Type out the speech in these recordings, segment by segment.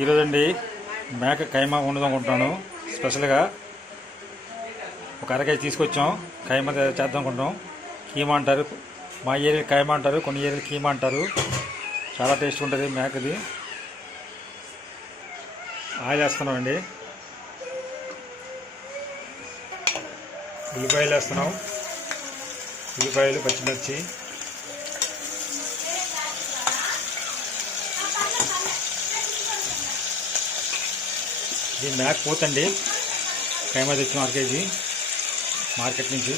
ఈరోజు అండి మేక కైమా వండుదామనుకుంటున్నాను. స్పెషల్గా ఒక అరకేజీ తీసుకొచ్చాం. కైమా చేద్దాం అనుకుంటున్నాం. కీమా అంటారు, మా ఏరియా కైమా అంటారు, కొన్ని ఏరియాలు కీమా అంటారు. చాలా టేస్ట్ ఉంటుంది మేకది. ఆయిల్ వేస్తున్నామండి, ఉల్లిపాయలు వేస్తున్నాం, ఉల్లిపాయలు పచ్చిమిర్చి, ఇది మేక పోతండి. కైమా తెచ్చాం అరకేజీ మార్కెట్ నుంచి.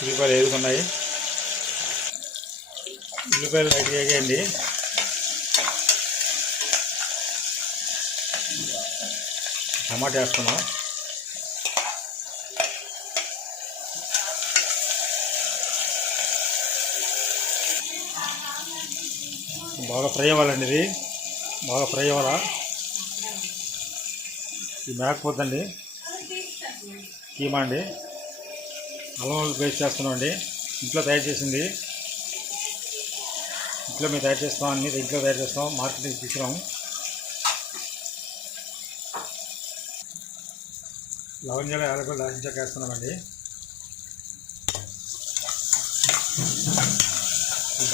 ఉల్లిపాయలు వేసుకున్నాయి, ఉల్లిపాయలు లైట్గా వేగేయండి. టమాటా వేస్తున్నాం, బాగా ఫ్రై అవ్వాలండి. ఇది బాగా ఫ్రై అవ్వాలా. ఇది మేకపోద్దండి, కీమా అండి. అల్లం వెల్లుల్లి పేస్ట్ చేస్తున్నాం అండి. ఇంట్లో తయారు చేసింది, ఇంట్లో మేము తయారు చేస్తాం, అన్ని ఇంట్లో తయారు చేస్తాం, మార్కెట్కి తీసుకురాము. లవంగాలు యాలకులు దాల్చిన చెక్క వేస్తున్నామండి.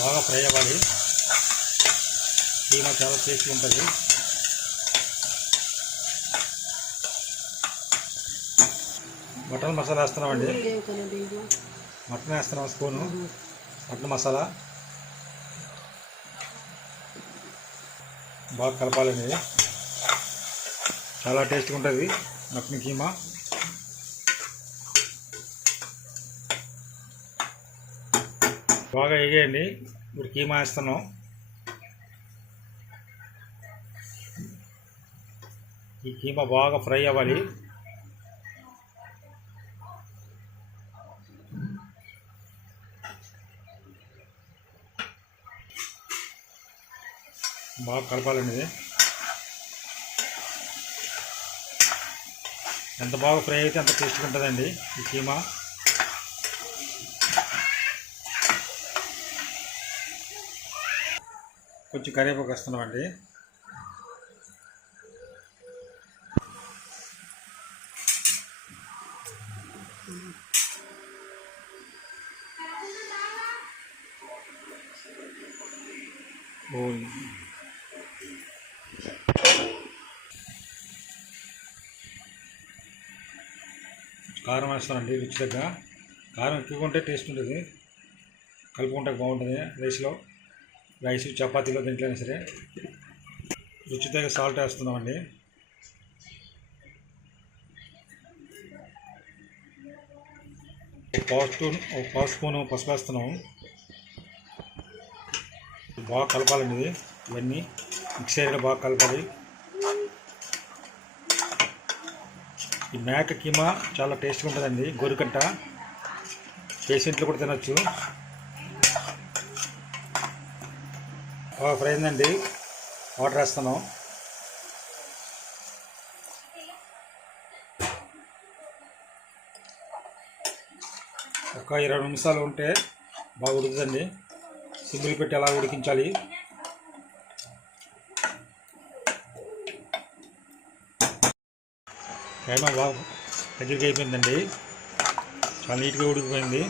బాగా ఫ్రై అవ్వాలి. కీమా చాలా టేస్ట్గా ఉంటుంది. మటన్ మసాలా వేస్తున్నామండి. మటన్ వేస్తున్నాం స్పూను మటన్ మసాలా. బాగా కలపాలండి, చాలా టేస్ట్గా ఉంటుంది మటన్ కీమా. బాగా వేగేయండి. ఇప్పుడు కీమా వేస్తున్నాం. ఈ కీమా బాగా ఫ్రై అవ్వాలి. బాగా కలపాలండి. ఎంత బాగా ఫ్రై అయితే అంత టేస్ట్గా ఉంటుందండి ఈ కీమా. కొంచెం కరివేపాకు వేస్తున్నామండి. కారం వేస్తానండి, రుచి దగ్గర. కారం ఎక్కువగా ఉంటే టేస్ట్ ఉంటుంది, కలుపుకుంటే బాగుంటుంది. రైస్ చపాతీలో దీంట్లోనే సరే. రుచి దగ్గర సాల్ట్ వేస్తున్నామండి. ఒక పావు స్పూను పసుపు వేస్తున్నాము. బాగా కలపాలండి. ఇవన్నీ మిక్స్ అయ్యేలా బాగా కలపాలి. ఈ మేక కీమా చాలా టేస్ట్గా ఉంటుందండి. గొరికట్ట పేషెంట్లు కూడా తినచ్చు. బాగా ఫ్రై అయిందండి. వాటర్ వేస్తున్నాం. ఒక 20 నిమిషాలు ఉంటే బాగా ఉడుకుతుందండి. సిమ్మిలు పెట్టి అలా ఉడికించాలి. కైమా బాగా దగ్గరికి అయిపోయిందండి, చాలా నీట్గా ఉడికిపోయింది.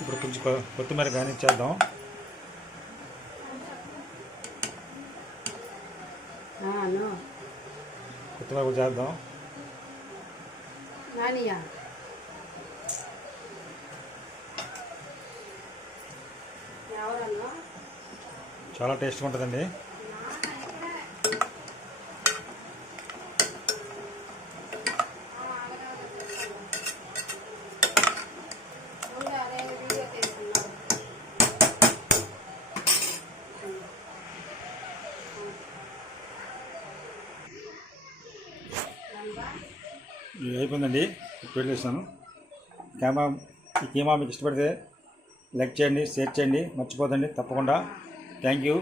ఇప్పుడు కొంచెం కొత్తిమీర గానిచ్చేద్దాం. కొత్తిమీర చేద్దాం. చాలా టేస్ట్గా ఉంటుందండి. ఇది అయిపోయిందండి. ఇప్పుడు చేస్తాను. ఈ కీమా మీకు ఇష్టపడితే లైక్ చేయండి, షేర్ చేయండి, మర్చిపోదండి తప్పకుండా. Thank you.